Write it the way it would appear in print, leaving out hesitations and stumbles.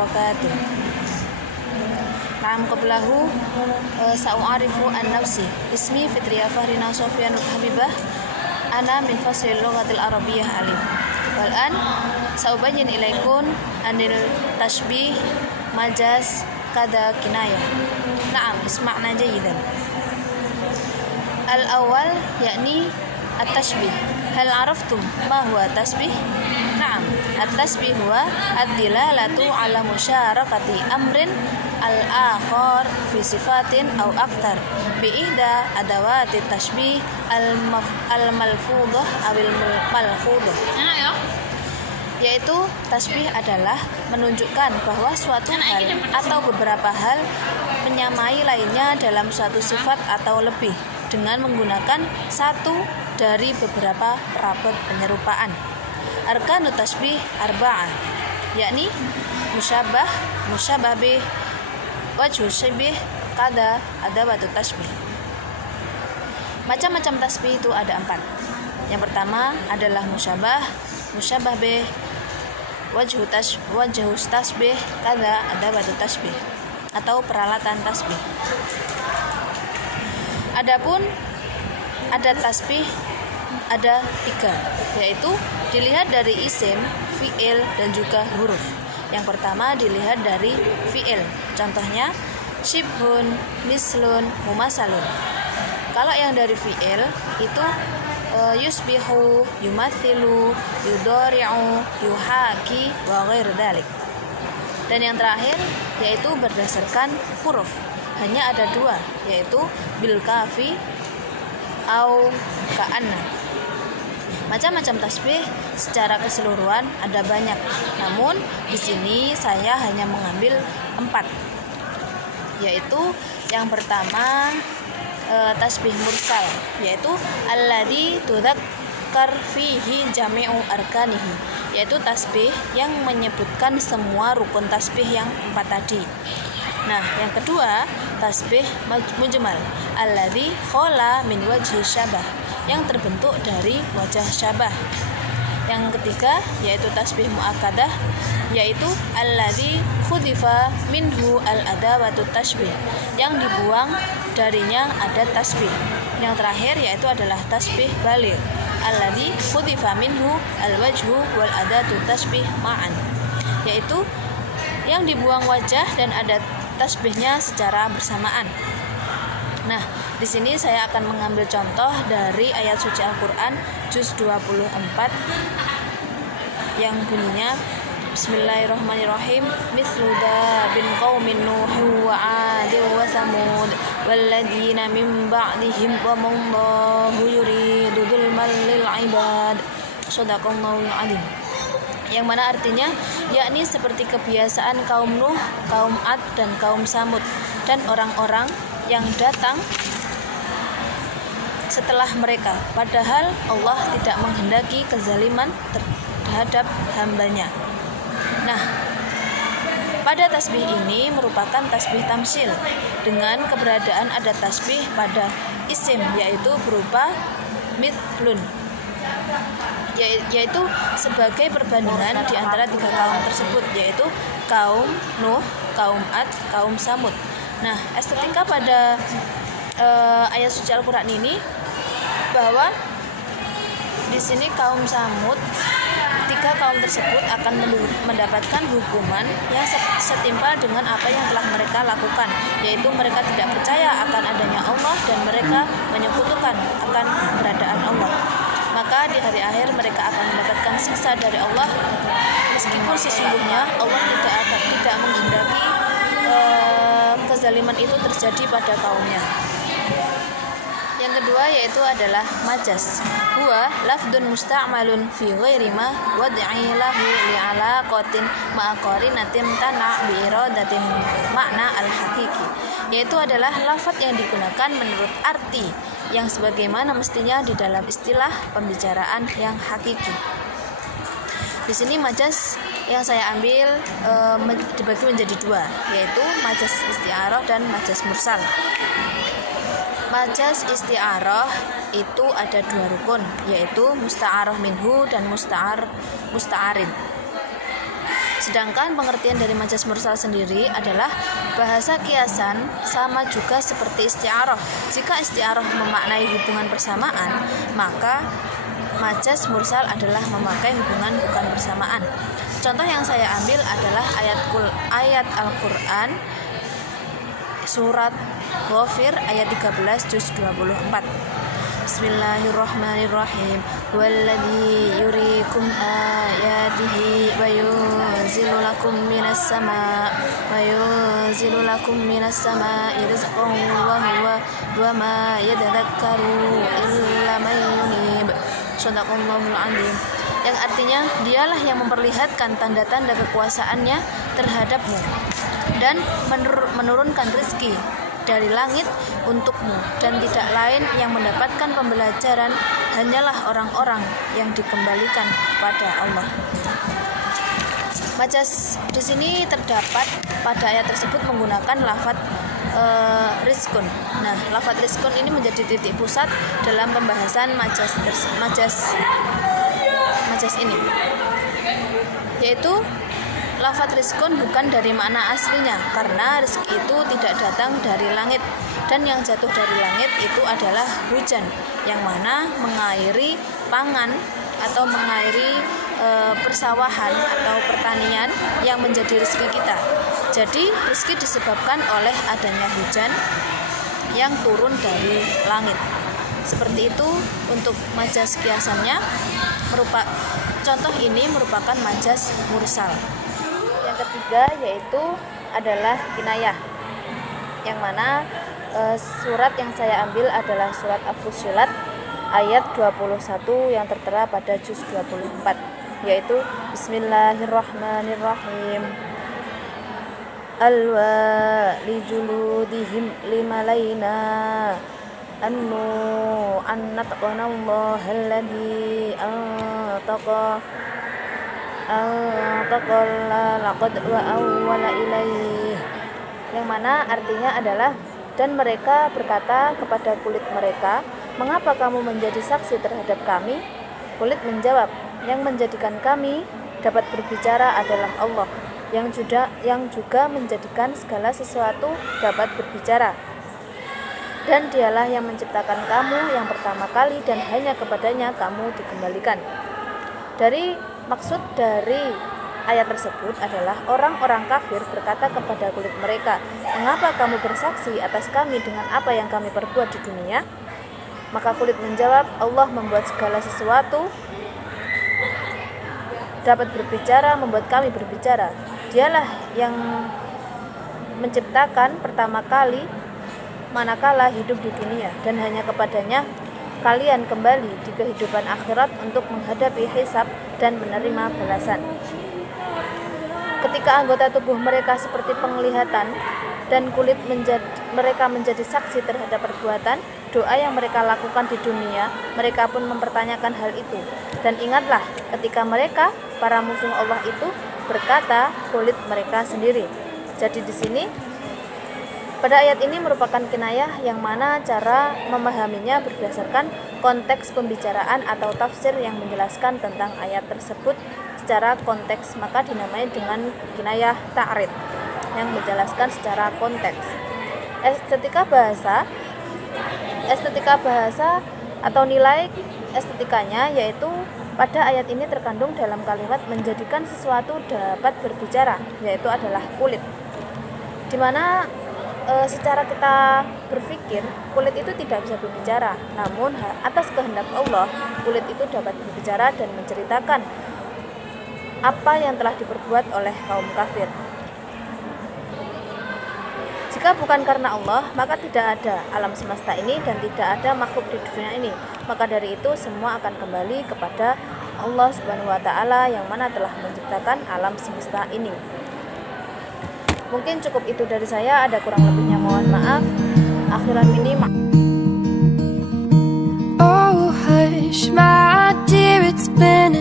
wabarakatuh. Na'am qablahu sa'u'arifu an nafsi. Ismi Fitriya Fahrina Sofyanul Habibah. Ana min faslil lughatil arabiyyah alif. Wal an sa'ubayyin ilaikum anil tashbih majaz kada kinayah. Na'am, isma'na jayidan. Al-awwal yakni at-tashbih. Hal araftum ma huwa tashbih? Na'am, at-tashbih huwa ad-dilalatu ala musyarakati amrin al-akhar fi sifatin aw aktar bi ihda adawati tashbih al-malfudhah awil malfudhah. Yaitu tasbih adalah menunjukkan bahwa suatu hal atau beberapa hal menyamai lainnya dalam suatu sifat atau lebih dengan menggunakan satu dari beberapa perabot penyerupaan. Arkanut tasbih arba'ah, yakni musyabah, musyabah bih, wajhu syabih, kada adawatu tasbih. Macam-macam tasbih itu ada 4. Yang pertama adalah musyabah, musyabah bih, wajhu tasbih, kada adawatu tasbih, atau peralatan tasbih. Adapun ada tasbih ada 3, yaitu dilihat dari isim, fi'il, dan juga huruf. Yang pertama dilihat dari fi'il. Contohnya syibhun, mislun, mumasalun. Kalau yang dari fi'il itu yusbihu, yumathilu, yudori'u, yuhaki, wa ghairu dzalik. Dan yang terakhir yaitu berdasarkan huruf. Hanya ada 2, yaitu bil kafi au ka'anna. Macam-macam tasbih secara keseluruhan ada banyak. Namun di sini saya hanya mengambil 4. Yaitu yang pertama tasbih mursal, yaitu alladzi tudzakkar fihi jami'u arkanihi, yaitu tasbih yang menyebutkan semua rukun tasbih yang 4 tadi. Nah, yang kedua tasbih mujmal, alladzi khala min wajhi syabah, yang terbentuk dari wajah syabah. Yang ketiga yaitu tasbih muakkadah, yaitu alladzi khudifa minhu al-adawatu tasbih, yang dibuang darinya ada tasbih. Yang terakhir yaitu adalah tasbih baligh, alladzi khudifa minhu al-wajhu wal adatu tasbih ma'an, yaitu yang dibuang wajah dan ada tasbihnya secara bersamaan. Nah, di sini saya akan mengambil contoh dari ayat suci Al-Qur'an juz 24 yang bunyinya Bismillahirrahmanirrahim. Mithlu bin qaumin nuh wa 'ad wa samud walladzina min ba'dihim wa mallahu yuridu dzulman lil 'ibad. Shadaqallahul 'adzim. Yang mana artinya yakni seperti kebiasaan kaum Nuh, kaum Ad, dan kaum Samud, dan orang-orang yang datang setelah mereka, padahal Allah tidak menghendaki kezaliman terhadap hambanya. Nah, pada tasbih ini merupakan tasbih tamsil dengan keberadaan ada tasbih pada isim, yaitu berupa mithlun, yaitu sebagai perbandingan di antara 3 kaum tersebut, yaitu kaum Nuh, kaum Ad, kaum Samud. Nah, estetika pada ayat suci Al-Qur'an ini bahwa di sini kaum Samud, 3 kaum tersebut akan mendapatkan hukuman yang setimpal dengan apa yang telah mereka lakukan, yaitu mereka tidak percaya akan adanya Allah dan mereka menyekutukan akan keberadaan Allah. Maka di hari akhir mereka akan mendapatkan siksa dari Allah, meskipun sesungguhnya Allah tidak menghendaki kezaliman itu terjadi pada kaumnya. Yang kedua yaitu adalah majaz. Huwa lafdun musta'malun fi ghairi ma wad'i lahu li'alaqatin ma'a qarinatin tana' bi iradatin makna al-haqiqi. Yaitu adalah lafaz yang digunakan menurut arti yang sebagaimana mestinya di dalam istilah pembicaraan yang hakiki. Di sini majaz yang saya ambil dibagi menjadi 2, yaitu majaz isti'arah dan majaz mursal. Majaz isti'arah itu ada 2 rukun, yaitu musta'arah minhu dan musta'arin. Sedangkan pengertian dari majaz mursal sendiri adalah bahasa kiasan sama juga seperti isti'arah. Jika isti'arah memaknai hubungan persamaan, maka majaz mursal adalah memakai hubungan bukan persamaan. Contoh yang saya ambil adalah ayat Al-Quran surat Ghafir ayat 13 juz 24. Bismillahirrahmanirrahim. Walladzi yuriikum ayatihi wa yunzilu lakum minas samaa'i rizqan wa ma yatadzakkaru illa man yunib. Shadaqallahul adzim. Yang artinya dialah yang memperlihatkan tanda-tanda kekuasaannya terhadapmu dan menurunkan rezeki dari langit untukmu, dan tidak lain yang mendapatkan pembelajaran hanyalah orang-orang yang dikembalikan kepada Allah. Majaz di sini terdapat pada ayat tersebut menggunakan lafaz rizkun. Nah, lafaz rizkun ini menjadi titik pusat dalam pembahasan majaz ini, yaitu lafaz rizkun bukan dari makna aslinya, karena rezeki itu tidak datang dari langit, dan yang jatuh dari langit itu adalah hujan, yang mana mengairi pangan atau mengairi persawahan atau pertanian yang menjadi rezeki kita. Jadi rezeki disebabkan oleh adanya hujan yang turun dari langit. Seperti itu untuk majaz kiasannya. Contoh ini merupakan majaz mursal. Yang ketiga yaitu adalah kinayah, yang mana surat yang saya ambil adalah surat Al-Fussilat ayat 21 yang tertera pada juz 24, yaitu Bismillahirrahmanirrahim. Alwa lijuludihim limalaina annatqanallaha alladhi laqad wa awwala ilaih, yang mana artinya adalah, dan mereka berkata kepada kulit mereka, mengapa kamu menjadi saksi terhadap kami? Kulit menjawab, yang menjadikan kami dapat berbicara adalah Allah, yang juga menjadikan segala sesuatu dapat berbicara, dan dialah yang menciptakan kamu yang pertama kali, dan hanya kepadanya kamu dikembalikan. Maksud dari ayat tersebut adalah orang-orang kafir berkata kepada kulit mereka, mengapa kamu bersaksi atas kami dengan apa yang kami perbuat di dunia? Maka kulit menjawab, Allah membuat segala sesuatu dapat berbicara, membuat kami berbicara. Dialah yang menciptakan pertama kali manakala hidup di dunia, dan hanya kepadanya kalian kembali di kehidupan akhirat untuk menghadapi hisab dan menerima balasan. Ketika anggota tubuh mereka seperti penglihatan dan kulit mereka menjadi saksi terhadap perbuatan, doa yang mereka lakukan di dunia, mereka pun mempertanyakan hal itu. Dan ingatlah ketika mereka, para musuh Allah itu, berkata kulit mereka sendiri. Jadi di sini pada ayat ini merupakan kinayah, yang mana cara memahaminya berdasarkan konteks pembicaraan atau tafsir yang menjelaskan tentang ayat tersebut secara konteks, maka dinamai dengan kinayah ta'rid yang menjelaskan secara konteks. Estetika bahasa atau nilai estetikanya yaitu pada ayat ini terkandung dalam kalimat menjadikan sesuatu dapat berbicara, yaitu adalah kulit, dimana secara kita berpikir kulit itu tidak bisa berbicara, namun atas kehendak Allah kulit itu dapat berbicara dan menceritakan apa yang telah diperbuat oleh kaum kafir. Jika bukan karena Allah, maka tidak ada alam semesta ini dan tidak ada makhluk di dunia ini. Maka dari itu semua akan kembali kepada Allah Subhanahu wa Ta'ala yang mana telah menciptakan alam semesta ini. Mungkin cukup itu dari saya, ada kurang lebihnya mohon maaf. Akhiran ini Oh hush my dear, it's been